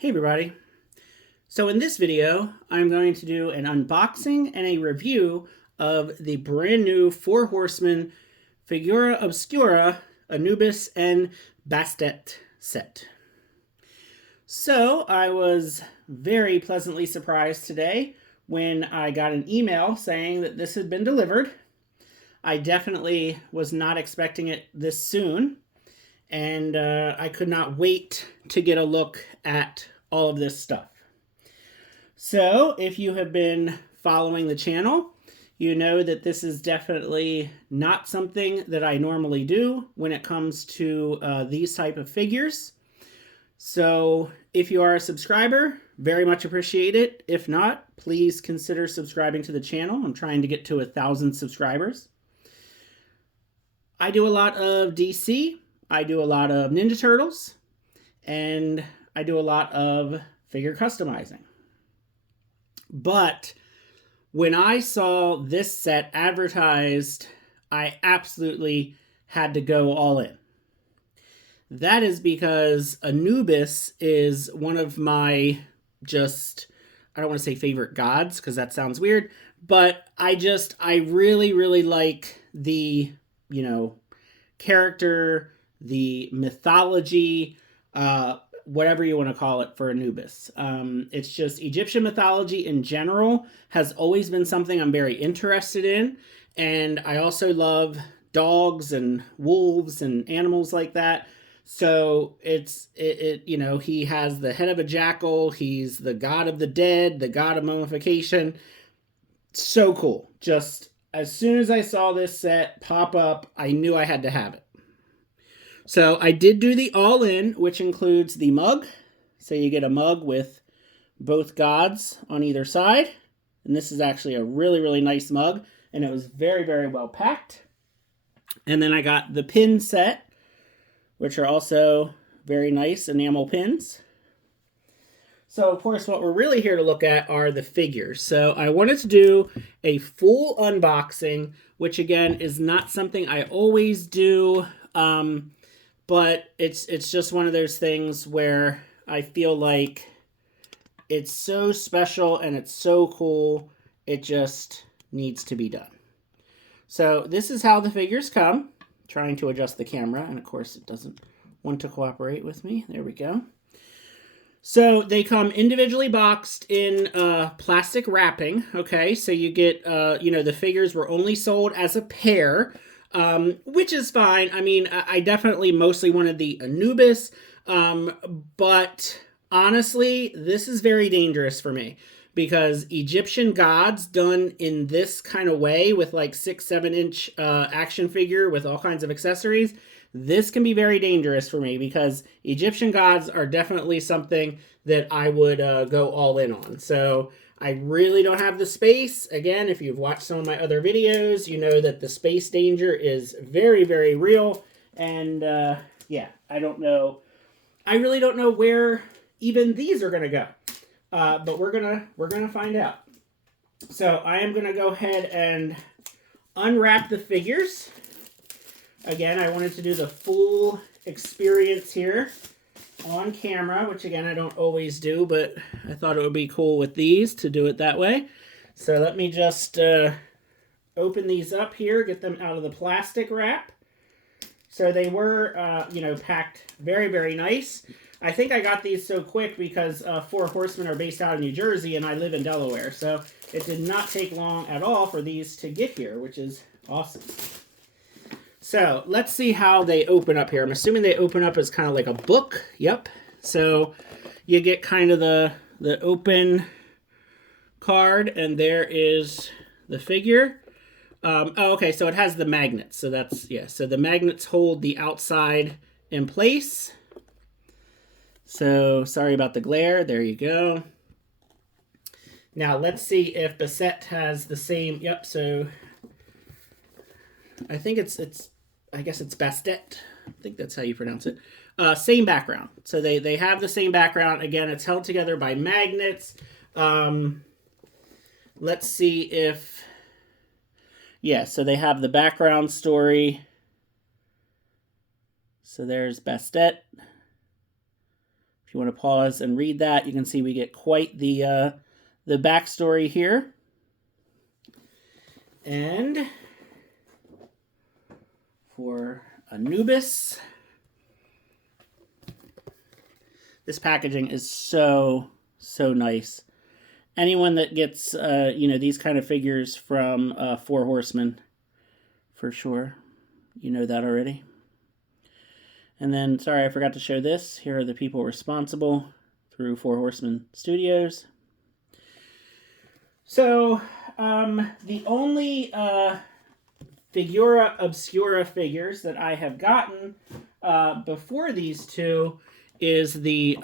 Hey everybody. So in this video, I'm going to do an unboxing and a review of the brand new Four Horsemen Figura Obscura, Anubis, and Bastet set. So I was very pleasantly surprised today when I got an email saying that this had been delivered. I definitely was not expecting it this soon. And I could not wait to get a look at all of this stuff. So if you have been following the channel, you know that this is definitely not something that I normally do when it comes to these type of figures. So if you are a subscriber, very much appreciate it. If not, please consider subscribing to the channel. I'm trying to get to 1,000 subscribers. I do a lot of DC. I do a lot of Ninja Turtles, and I do a lot of figure customizing. But when I saw this set advertised, I absolutely had to go all in. That is because Anubis is one of my I don't want to say favorite gods because that sounds weird, but I really like the, character, the mythology, whatever you want to call it for Anubis. It's just Egyptian mythology in general has always been something I'm very interested in. And I also love dogs and wolves and animals like that. So he has the head of a jackal. He's the god of the dead, the god of mummification. So cool. Just as soon as I saw this set pop up, I knew I had to have it. So I did do the all-in, which includes the mug. So you get a mug with both gods on either side. And this is actually a really, really nice mug. And it was very, very well packed. And then I got the pin set, which are also very nice enamel pins. So, of course, what we're really here to look at are the figures. So I wanted to do a full unboxing, which, again, is not something I always do. But it's just one of those things where I feel like it's so special and it's so cool, it just needs to be done. So this is how the figures come. Trying to adjust the camera, and of course it doesn't want to cooperate with me. There we go. So they come individually boxed in plastic wrapping, okay? So you get, the figures were only sold as a pair, which is fine. I mean, I definitely mostly wanted the Anubis, but honestly, this is very dangerous for me because Egyptian gods done in this kind of way with like 6-7 inch action figure with all kinds of accessories, this can be very dangerous for me because Egyptian gods are definitely something that I would go all in on. So I really don't have the space. Again, if you've watched some of my other videos, you know that the space danger is very, very real. And I don't know. I really don't know where even these are going to go. But we're gonna find out. So I am going to go ahead and unwrap the figures. Again, I wanted to do the full experience here on camera, which again, I don't always do, but I thought it would be cool with these to do it that way. So let me just open these up here, get them out of the plastic wrap. So they were, packed very, very nice. I think I got these so quick because Four Horsemen are based out of New Jersey and I live in Delaware. So it did not take long at all for these to get here, which is awesome. So let's see how they open up here. I'm assuming they open up as kind of like a book. Yep. So you get kind of the open card, and there is the figure. Okay, so it has the magnets. So that's, so the magnets hold the outside in place. So sorry about the glare. There you go. Now let's see if Bastet has the same. Yep. So I think I guess it's Bastet. I think that's how you pronounce it. Same background. So they have the same background. Again, it's held together by magnets. Let's see if, so they have the background story. So there's Bastet. If you want to pause and read that, you can see we get quite the backstory here. And for Anubis, this packaging is so nice. Anyone that gets these kind of figures from Four Horsemen, for sure, you know that already. And then, sorry, I forgot to show this. Here are the people responsible through Four Horsemen Studios. So, the only Figura Obscura figures that I have gotten before these two is the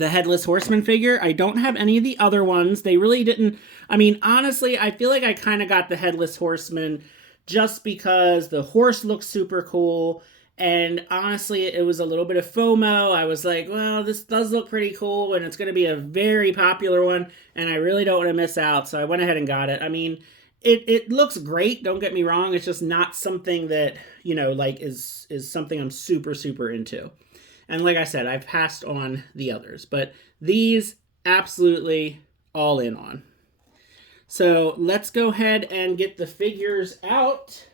Headless Horseman figure. I don't have any of the other ones. They really didn't... I mean, honestly, I feel like I kind of got the Headless Horseman just because the horse looks super cool. And honestly, it was a little bit of FOMO. I was like, well, this does look pretty cool, and it's going to be a very popular one, and I really don't want to miss out, so I went ahead and got it. I mean, it looks great, don't get me wrong. It's just not something that, like, is something I'm super into. And like I said, I've passed on the others, but these, absolutely all in on. So let's go ahead and get the figures out,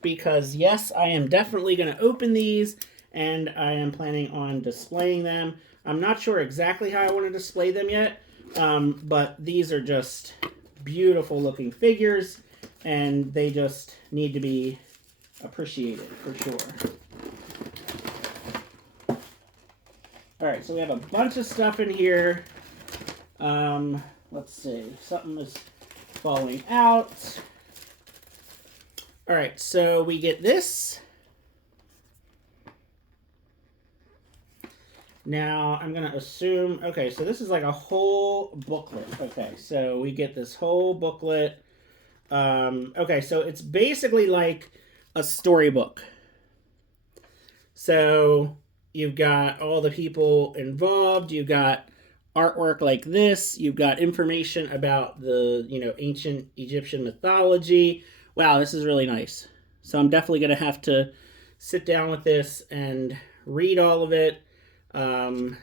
because yes, I am definitely going to open these, and I am planning on displaying them. I'm not sure exactly how I want to display them yet, but these are just beautiful looking figures, and they just need to be appreciated for sure. Alright, so we have a bunch of stuff in here. Let's see, something is falling out. Alright, so we get this. Now, I'm going to assume... Okay, so this is like a whole booklet. Okay, so we get this whole booklet. Okay, so it's basically like a storybook. So you've got all the people involved. You've got artwork like this. You've got information about the, ancient Egyptian mythology. Wow, this is really nice. So I'm definitely going to have to sit down with this and read all of it. Kind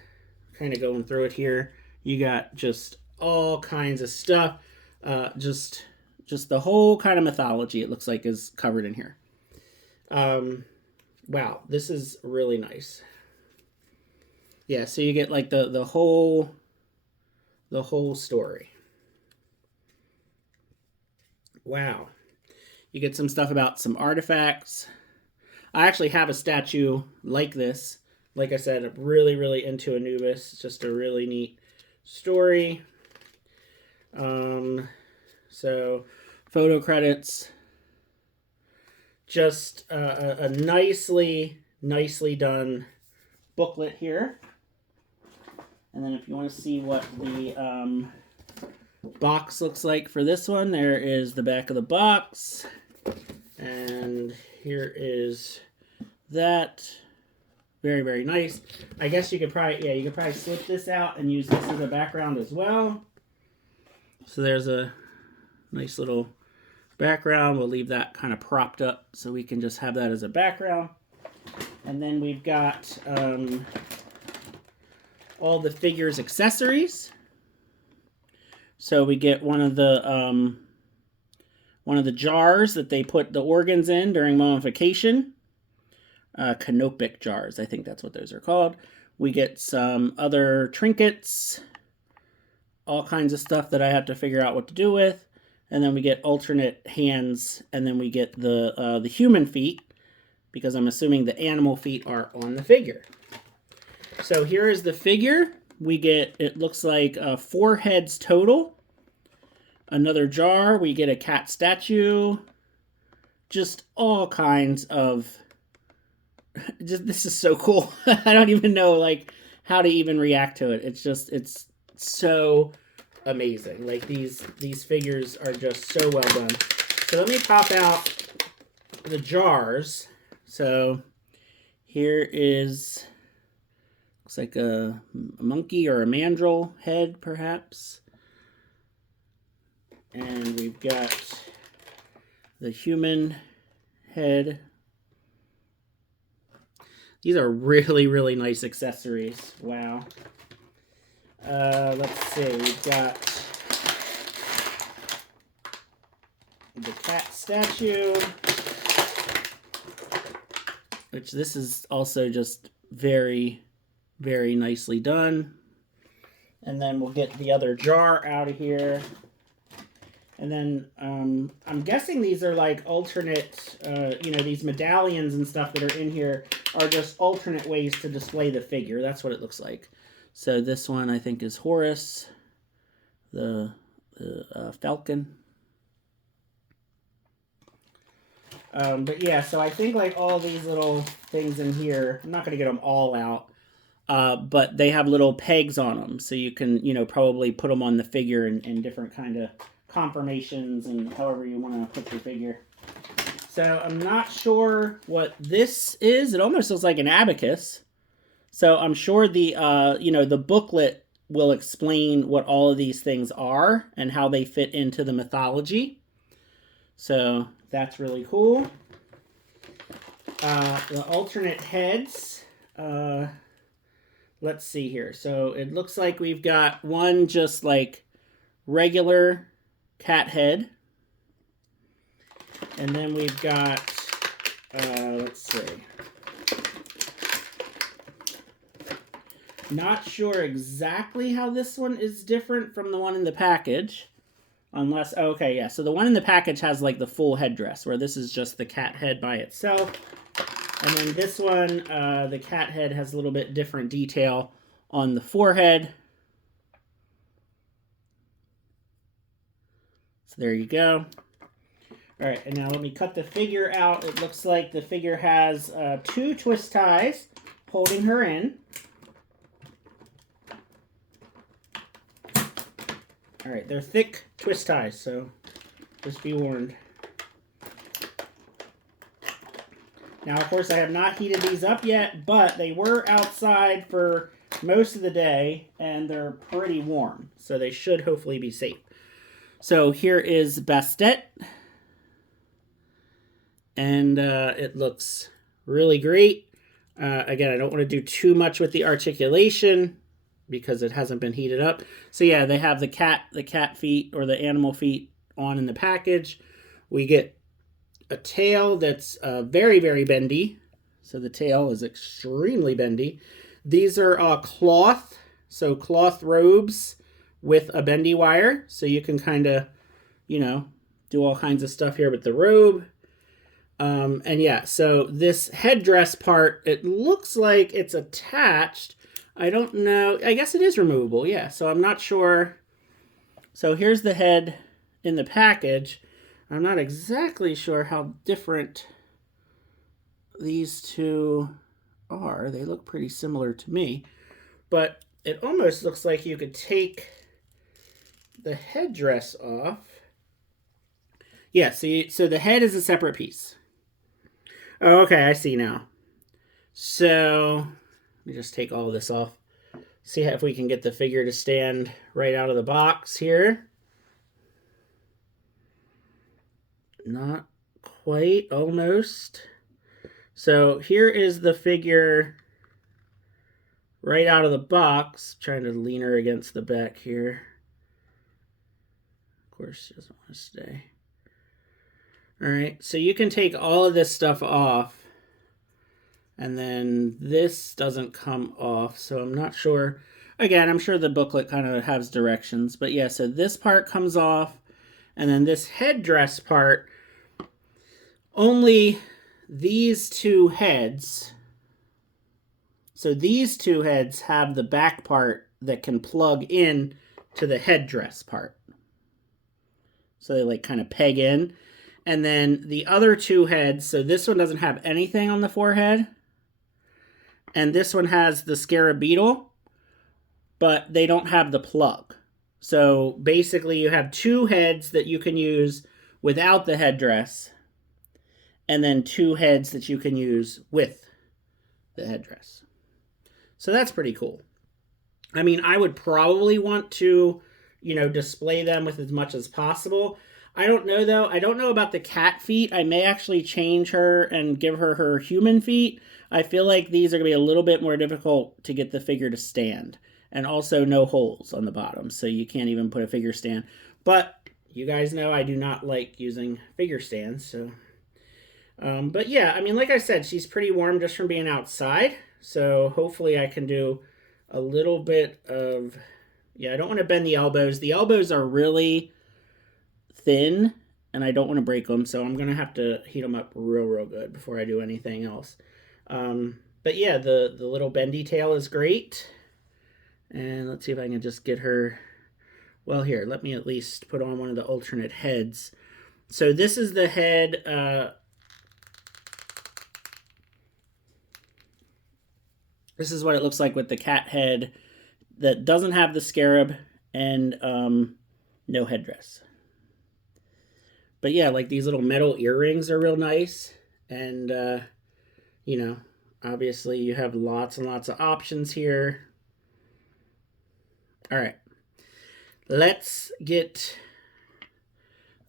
of going through it here. You got just all kinds of stuff. Just the whole kind of mythology, it looks like, is covered in here. Wow, this is really nice. Yeah, so you get like the whole story. Wow. You get some stuff about some artifacts. I actually have a statue like this. Like I said, I'm really into Anubis. It's just a really neat story. So, photo credits. Just a nicely done booklet here. And then if you want to see what the box looks like for this one, there is the back of the box. And here is that. Very nice. I guess you could probably slip this out and use this as a background as well. So there's a nice little background. We'll leave that kind of propped up so we can just have that as a background. And then we've got all the figures accessories. So we get one of the jars that they put the organs in during mummification. Canopic jars, I think that's what those are called. We get some other trinkets, all kinds of stuff that I have to figure out what to do with. And then we get alternate hands, and then we get the human feet, because I'm assuming the animal feet are on the figure. So here is the figure. We get, it looks like 4 heads total. Another jar. We get a cat statue. Just all kinds of... this is so cool. I don't even know, like, how to even react to it. It's so amazing. Like, these figures are just so well done. So let me pop out the jars. So here is... looks like a monkey or a mandrill head, perhaps. And we've got the human head. These are really, really nice accessories. Wow. Let's see. We've got the cat statue, which this is also just very, very nicely done. And then we'll get the other jar out of here. And then I'm guessing these are like alternate, these medallions and stuff that are in here are just alternate ways to display the figure. That's what it looks like. So this one I think is Horus, the falcon. But yeah, so I think like all these little things in here, I'm not going to get them all out, but they have little pegs on them. So you can, probably put them on the figure in different kind of conformations and however you want to put your figure. So I'm not sure what this is. It almost looks like an abacus. So I'm sure the booklet will explain what all of these things are and how they fit into the mythology. So that's really cool. The alternate heads. Let's see here. So it looks like we've got one just like regular cat head. And then we've got, let's see. Not sure exactly how this one is different from the one in the package. Unless, okay, yeah. So the one in the package has like the full headdress, where this is just the cat head by itself. And then this one, the cat head has a little bit different detail on the forehead. So there you go. All right, and now let me cut the figure out. It looks like the figure has 2 twist ties holding her in. All right, they're thick twist ties, so just be warned. Now, of course, I have not heated these up yet, but they were outside for most of the day, and they're pretty warm, so they should hopefully be safe. So here is Bastet, and it looks really great. Again, I don't want to do too much with the articulation because it hasn't been heated up. So yeah, they have the cat feet or the animal feet on in the package. We get a tail that's very, very bendy. So the tail is extremely bendy. These are cloth, so cloth robes with a bendy wire. So you can kind of, do all kinds of stuff here with the robe. And yeah, so this headdress part, it looks like it's attached. I don't know. I guess it is removable, yeah. So I'm not sure. So here's the head in the package. I'm not exactly sure how different these two are. They look pretty similar to me. But it almost looks like you could take the headdress off. Yeah, so the head is a separate piece. Oh, okay, I see now. So let me just take all of this off. See if we can get the figure to stand right out of the box here. Not quite, almost. So here is the figure right out of the box. Trying to lean her against the back here. Of course, she doesn't want to stay. All right, so you can take all of this stuff off. And then this doesn't come off, so I'm not sure. Again, I'm sure the booklet kind of has directions. But yeah, so this part comes off. And then this headdress part, only these 2 heads. So these 2 heads have the back part that can plug in to the headdress part. So they like kind of peg in. And then the other 2 heads, so this one doesn't have anything on the forehead. And this one has the scarab beetle, but they don't have the plug. So basically you have 2 heads that you can use without the headdress, and then 2 heads that you can use with the headdress. So that's pretty cool. I mean, I would probably want to, display them with as much as possible. I don't know though. I don't know about the cat feet. I may actually change her and give her her human feet. I feel like these are going to be a little bit more difficult to get the figure to stand. And also no holes on the bottom, so you can't even put a figure stand. But you guys know I do not like using figure stands, so... but yeah, I mean, like I said, she's pretty warm just from being outside. So hopefully I can do a little bit of... Yeah, I don't want to bend the elbows. The elbows are really thin, and I don't want to break them, so I'm going to have to heat them up real good before I do anything else. But yeah, the little bendy tail is great. And let's see if I can just get her... Well, here, let me at least put on one of the alternate heads. So this is the head... This is what it looks like with the cat head that doesn't have the scarab and no headdress. But yeah, like these little metal earrings are real nice. And, you know, obviously you have lots and lots of options here. All right. Let's get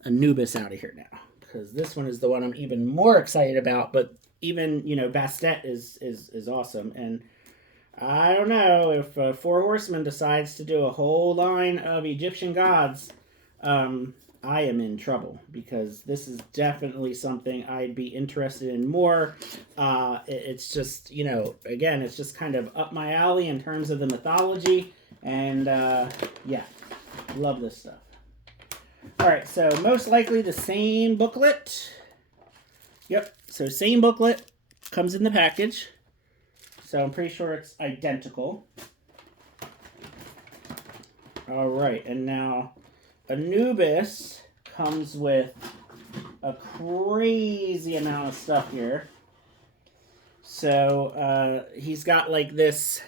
Anubis out of here now, because this one is the one I'm even more excited about. But even, you know, Bastet is awesome. And I don't know if Four Horsemen decides to do a whole line of Egyptian gods, I am in trouble, because this is definitely something I'd be interested in more. It's just, you know, again, it's just kind of up my alley in terms of the mythology. And yeah, love this stuff. All right, so most likely the same booklet. Yep, so same booklet comes in the package. So I'm pretty sure it's identical. All right, and now Anubis comes with a crazy amount of stuff here. So he's got like this,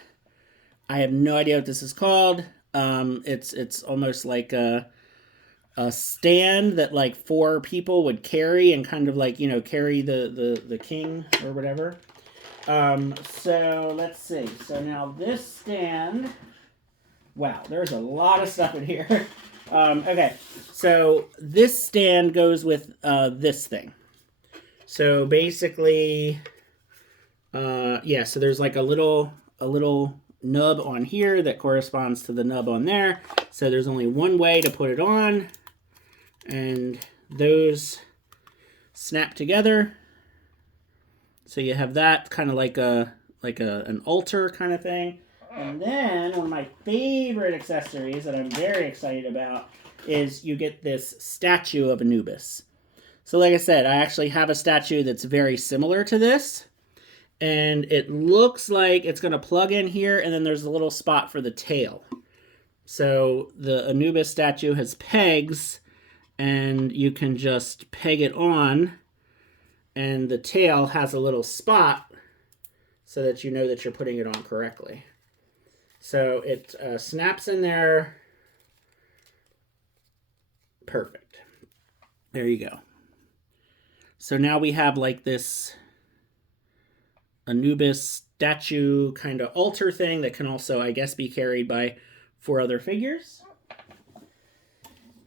I have no idea what this is called. It's almost like a stand that like 4 people would carry and kind of like, you know, carry the king or whatever. So let's see. So now this stand, wow, there's a lot of stuff in here. Okay, so this stand goes with this thing. So basically, yeah, so there's like a little nub on here that corresponds to the nub on there. So there's only one way to put it on, and those snap together. So you have that kind of like an altar kind of thing. And then one of my favorite accessories that I'm very excited about is you get this statue of Anubis. So like I said, I actually have a statue that's very similar to this. And it looks like it's going to plug in here, and then there's a little spot for the tail. So the Anubis statue has pegs, and you can just peg it on, and the tail has a little spot so that you know that you're putting it on correctly. So it snaps in there. Perfect. There you go. So now we have like this Anubis statue kind of altar thing that can also, I guess, be carried by 4 other figures.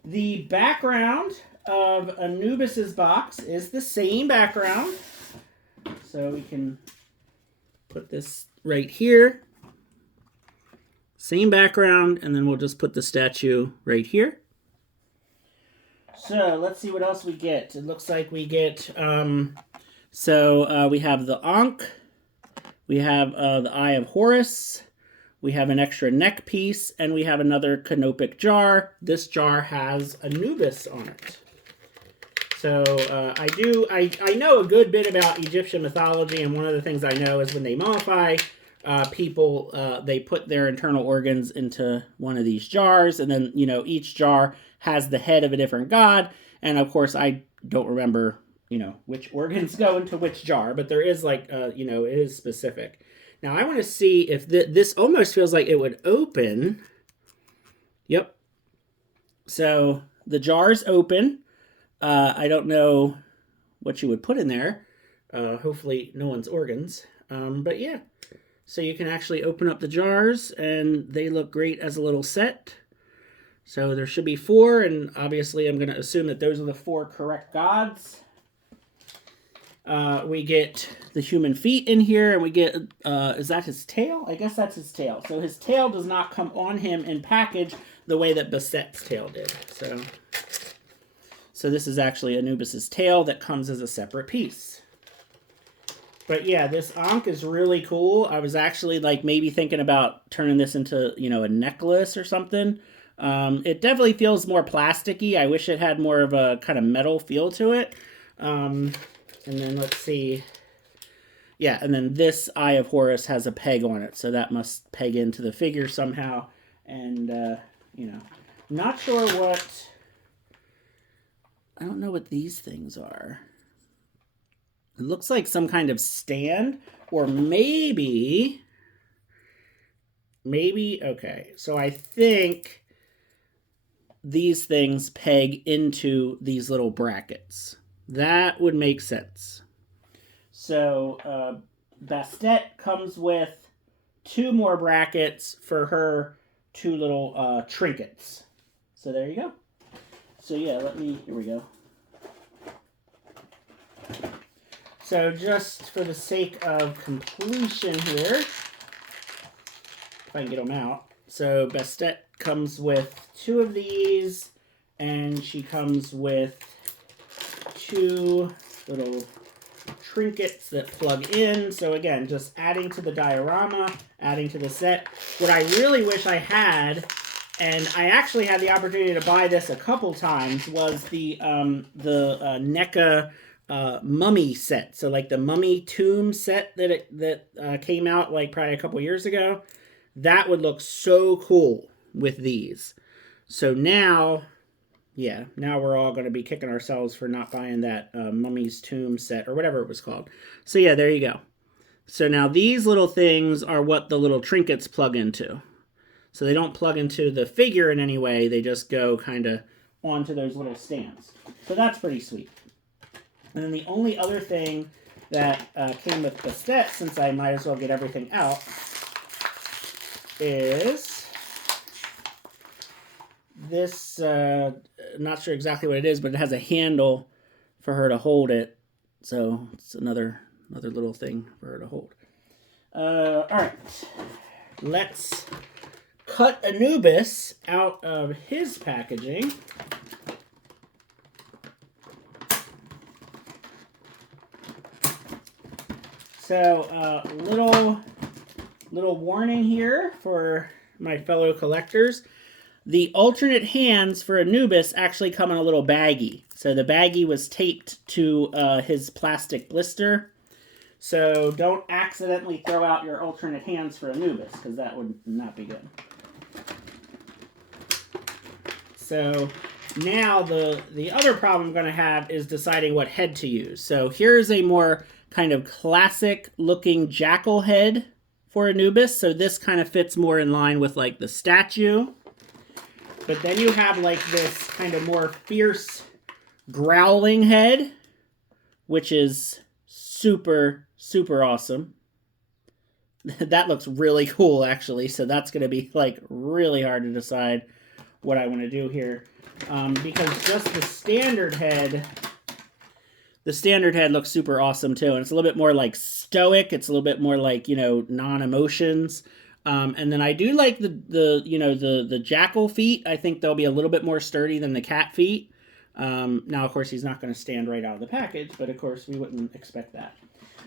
The background of Anubis's box is the same background. So we can put this right here. Same background, and then we'll just put the statue right here. So let's see what else we get. It looks like we get, we have the Ankh, we have the Eye of Horus, we have an extra neck piece, and we have another canopic jar. This jar has Anubis on it. So I know a good bit about Egyptian mythology, and one of the things I know is when they mummify people, they put their internal organs into one of these jars, and then, you know, each jar has the head of a different god, and of course I don't remember, you know, which organs go into which jar, but there is like, you know, it is specific. Now I want to see if this almost feels like it would open. Yep. So the jar's open. I don't know what you would put in there. Hopefully no one's organs. But yeah. So you can actually open up the jars, and they look great as a little set. So there should be 4, and obviously I'm going to assume that those are the 4 correct gods. We get the human feet in here, and we get, is that his tail? I guess that's his tail. So his tail does not come on him in package the way that Bastet's tail did. So this is actually Anubis's tail that comes as a separate piece. But yeah, this Ankh is really cool. I was actually like maybe thinking about turning this into, you know, a necklace or something. It definitely feels more plasticky. I wish it had more of a kind of metal feel to it. And then let's see. Yeah, and then this Eye of Horus has a peg on it, so that must peg into the figure somehow. And, you know, not sure what... I don't know what these things are. It looks like some kind of stand, or maybe, okay, so I think these things peg into these little brackets. That would make sense. So Bastet comes with 2 more brackets for her 2 little trinkets. So there you go. So yeah, here we go. So just for the sake of completion here, if I can get them out. So Bastet comes with 2 of these, and she comes with 2 little trinkets that plug in. So again, just adding to the diorama, adding to the set. What I really wish I had, and I actually had the opportunity to buy this a couple times, was the NECA mummy set. So like the mummy tomb set that came out like probably a couple years ago. That would look so cool with these. So now, yeah, now we're all going to be kicking ourselves for not buying that mummy's tomb set or whatever it was called. So yeah, there you go. So now these little things are what the little trinkets plug into. So they don't plug into the figure in any way. They just go kind of onto those little stands. So that's pretty sweet. And then the only other thing that came with Bastet, since I might as well get everything out, is this, not sure exactly what it is, but it has a handle for her to hold it. So it's another little thing for her to hold. All right, let's cut Anubis out of his packaging. So, little warning here for my fellow collectors. The alternate hands for Anubis actually come in a little baggie. So the baggie was taped to his plastic blister. So don't accidentally throw out your alternate hands for Anubis, because that would not be good. So now the other problem I'm going to have is deciding what head to use. So here's a more kind of classic looking jackal head for Anubis. So this kind of fits more in line with like the statue. But then you have like this kind of more fierce growling head, which is super, super awesome. That looks really cool, actually. So that's going to be like really hard to decide what I want to do here. Because just the standard head looks super awesome too. And it's a little bit more like stoic. It's a little bit more like, you know, non-emotions. And then I do like the jackal feet. I think they'll be a little bit more sturdy than the cat feet. Now, of course, he's not going to stand right out of the package, but of course, we wouldn't expect that.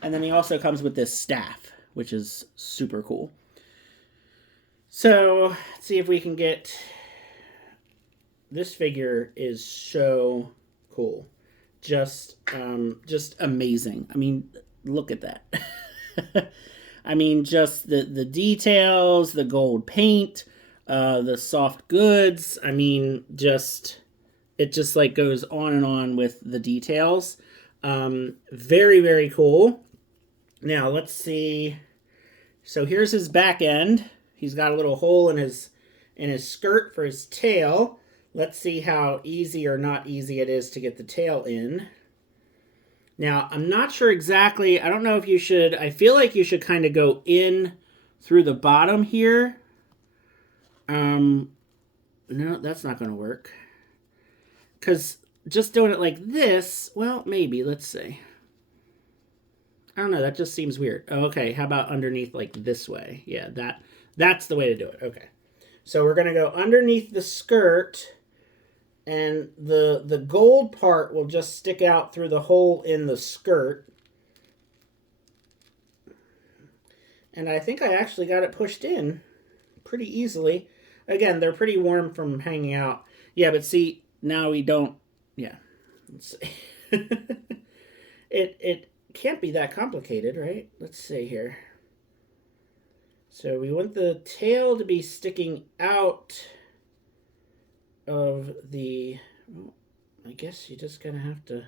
And then he also comes with this staff, which is super cool. So, let's see if we can get... This figure is so cool. Just amazing. I mean, look at that. I mean, just the details, the gold paint, the soft goods. I mean, it just like goes on and on with the details. Very, very cool. Now, let's see. So here's his back end. He's got a little hole in his skirt for his tail. Let's see how easy or not easy it is to get the tail in. Now, I'm not sure exactly. I don't know if you should. I feel like you should kind of go in through the bottom here. No, that's not going to work. Because just doing it like this, well, maybe. Let's see. I don't know. That just seems weird. Oh, okay, how about underneath like this way? Yeah, that's the way to do it. Okay. So we're going to go underneath the skirt, and the gold part will just stick out through the hole in the skirt. And I think I actually got it pushed in pretty easily. Again, they're pretty warm from hanging out. Yeah, but see, now we don't... Yeah. Let's see. It can't be that complicated, right? Let's see here. So we want the tail to be sticking out of the... Well, I guess you're just going to have to...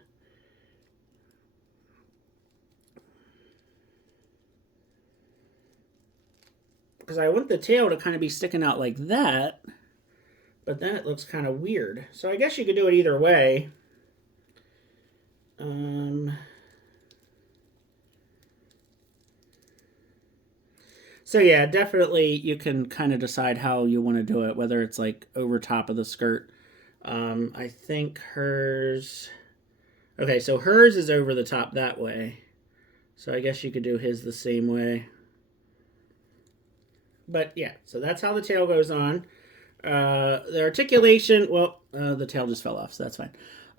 Because I want the tail to kind of be sticking out like that, but then it looks kind of weird. So I guess you could do it either way. So yeah, definitely you can kind of decide how you want to do it, whether it's like over top of the skirt. I think hers... Okay, so hers is over the top that way. So I guess you could do his the same way. But yeah, so that's how the tail goes on. The articulation, well, the tail just fell off, so that's fine.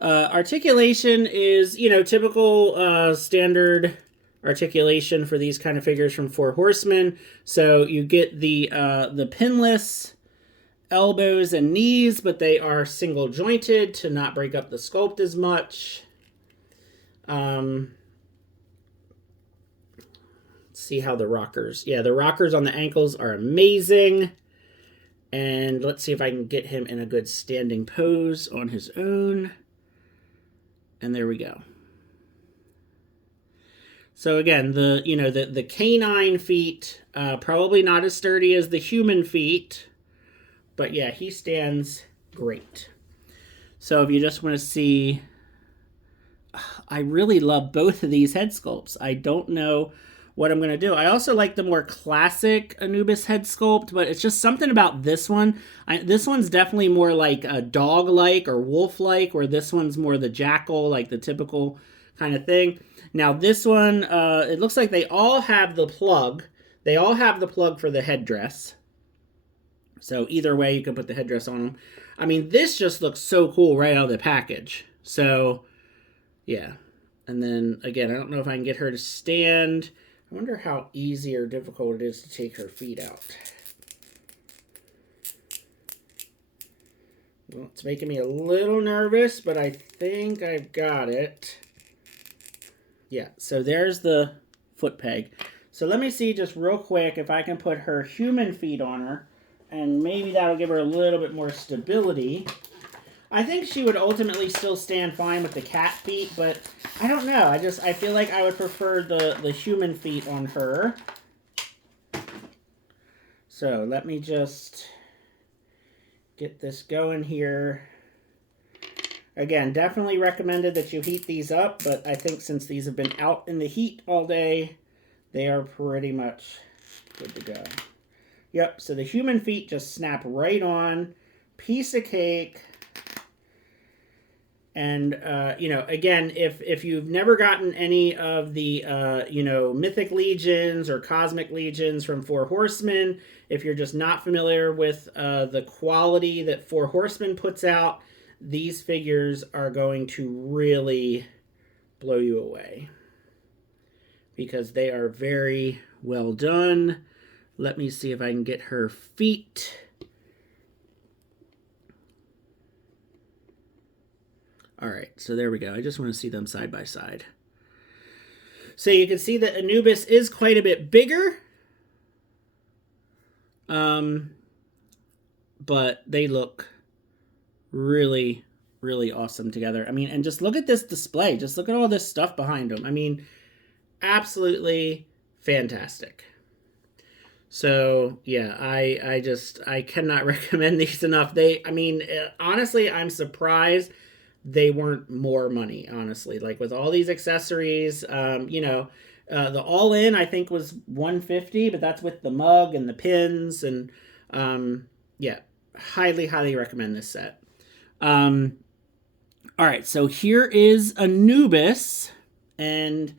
Articulation is, typical standard articulation for these kind of figures from Four Horsemen. So you get the pinless elbows and knees, but they are single jointed to not break up the sculpt as much. See how the rockers... Yeah, the rockers on the ankles are amazing. And let's see if I can get him in a good standing pose on his own. And there we go. So again, the canine feet, probably not as sturdy as the human feet. But yeah, he stands great. So if you just want to see... I really love both of these head sculpts. I don't know what I'm going to do. I also like the more classic Anubis head sculpt, but it's just something about this one. This one's definitely more like a dog-like or wolf-like, where this one's more the jackal, like the typical kind of thing. Now this one, it looks like they all have the plug. They all have the plug for the headdress. So either way, you can put the headdress on them. I mean, this just looks so cool right out of the package. So, yeah. And then, again, I don't know if I can get her to stand. I wonder how easy or difficult it is to take her feet out. Well, it's making me a little nervous, but I think I've got it. Yeah, so there's the foot peg. So let me see just real quick if I can put her human feet on her, and maybe that'll give her a little bit more stability. I think she would ultimately still stand fine with the cat feet, but I don't know. I feel like I would prefer the human feet on her. So let me just get this going here. Again, definitely recommended that you heat these up, but I think since these have been out in the heat all day, they are pretty much good to go. Yep, so the human feet just snap right on. Piece of cake. And, again, if you've never gotten any of the, mythic legions or cosmic legions from Four Horsemen, if you're just not familiar with the quality that Four Horsemen puts out, these figures are going to really blow you away. Because they are very well done. Let me see if I can get her feet. All right, so there we go. I just want to see them side by side. So you can see that Anubis is quite a bit bigger. But they look really, really awesome together. I mean, and just look at this display. Just look at all this stuff behind them. I mean, absolutely fantastic. So, yeah, I cannot recommend these enough. Honestly, I'm surprised they weren't more money, honestly. Like, with all these accessories, the all-in, I think, was $150, but that's with the mug and the pins, and, yeah, highly, highly recommend this set. All right, so here is Anubis, and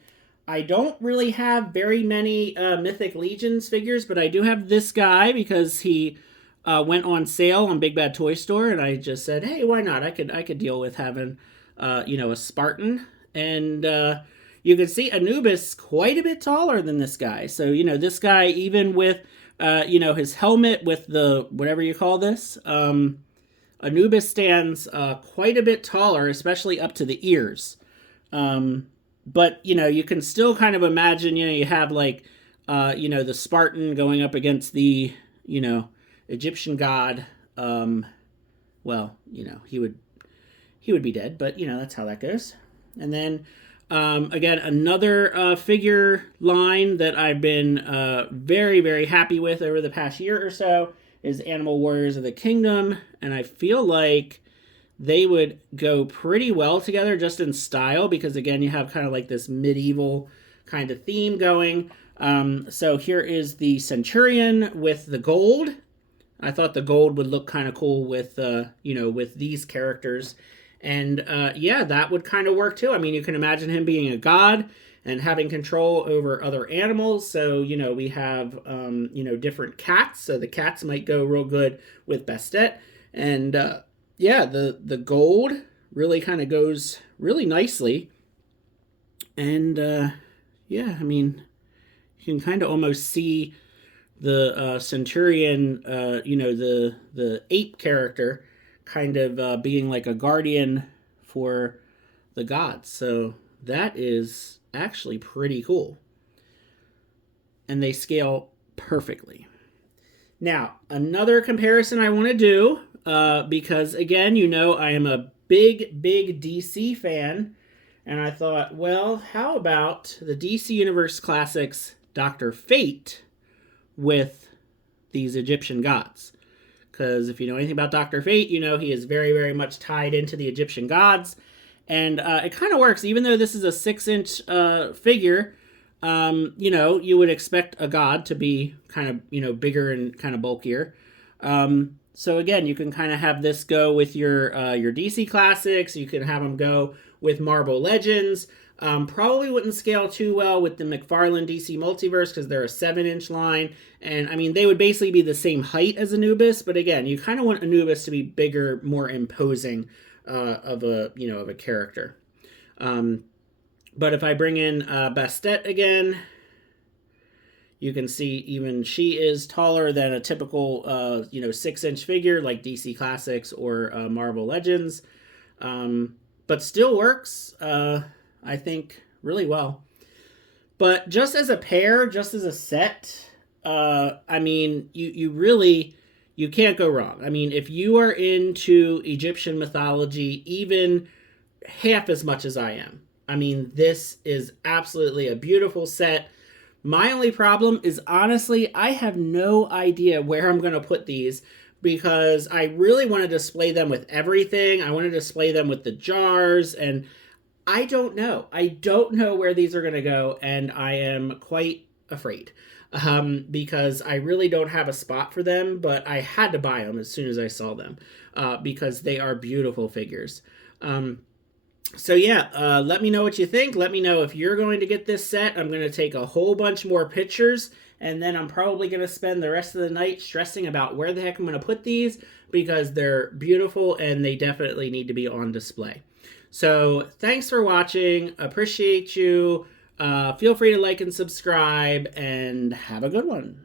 I don't really have very many Mythic Legions figures, but I do have this guy because he went on sale on Big Bad Toy Store, and I just said, hey, why not? I could deal with having a Spartan, and you can see Anubis quite a bit taller than this guy. So this guy, even with his helmet with the whatever you call this. Anubis stands quite a bit taller, especially up to the ears. But, you can still kind of imagine, you have like, the Spartan going up against the, Egyptian god. Well, he would be dead, but, that's how that goes. And then, again, another figure line that I've been very, very happy with over the past year or so is Animal Warriors of the Kingdom, and I feel like they would go pretty well together just in style because, again, you have kind of like this medieval kind of theme going. So here is the Centurion with the gold. I thought the gold would look kind of cool with, with these characters. And, yeah, that would kind of work, too. I mean, you can imagine him being a god and having control over other animals. So, we have, different cats. So the cats might go real good with Bastet. And, yeah, the gold really kind of goes really nicely. And, yeah, I mean, you can kind of almost see the Centurion, the ape character kind of being like a guardian for the gods. So that is actually pretty cool. And they scale perfectly. Now, another comparison I want to do, because again, I am a big, big DC fan. And I thought, well, how about the DC Universe Classics Dr. Fate with these Egyptian gods? Because if you know anything about Dr. Fate, he is very, very much tied into the Egyptian gods. And it kind of works, even though this is a 6-inch figure. You would expect a god to be kind of, bigger and kind of bulkier. So again, you can kind of have this go with your DC Classics. You can have them go with Marvel Legends. Probably wouldn't scale too well with the McFarlane DC Multiverse because they're a 7-inch line. And I mean, they would basically be the same height as Anubis. But again, you kind of want Anubis to be bigger, more imposing of a character. But if I bring in Bastet again, you can see even she is taller than a typical 6-inch figure like DC Classics or Marvel Legends. But still works, I think, really well. But just as a pair, just as a set, I mean, you can't go wrong. I mean, if you are into Egyptian mythology even half as much as I am, I mean, this is absolutely a beautiful set. My only problem is, honestly, I have no idea where I'm going to put these because I really want to display them with everything. I want to display them with the jars, and I don't know. I don't know where these are going to go, and I am quite afraid because I really don't have a spot for them, but I had to buy them as soon as I saw them because they are beautiful figures. So yeah, let me know what you think. Let me know if you're going to get this set. I'm going to take a whole bunch more pictures, and then I'm probably going to spend the rest of the night stressing about where the heck I'm going to put these because they're beautiful and they definitely need to be on display. So thanks for watching. Appreciate you. Feel free to like and subscribe, and have a good one.